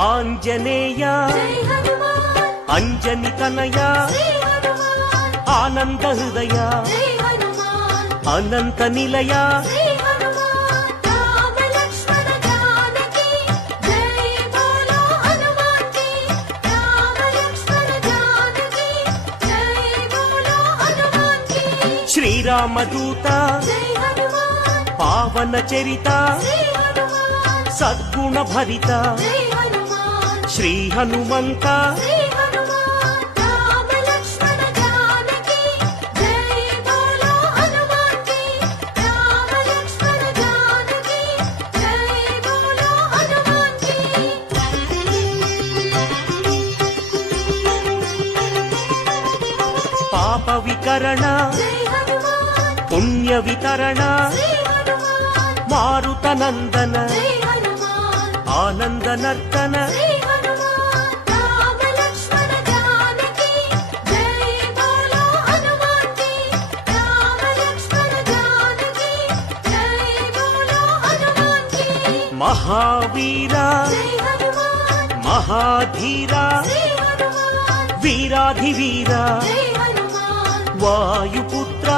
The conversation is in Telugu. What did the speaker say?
ఆంజనేయ అంజని తనయ ఆనంద హృదయ అనంత నిలయ శ్రీరామదూత పావన చరిత సద్గుణ భరిత శ్రీ హనుమంత పాప వికరణ పుణ్య వితరణ మారుత నందన ఆనంద నర్తన మహావీర మహాధీర వీరాధివీర వాయుపుత్ర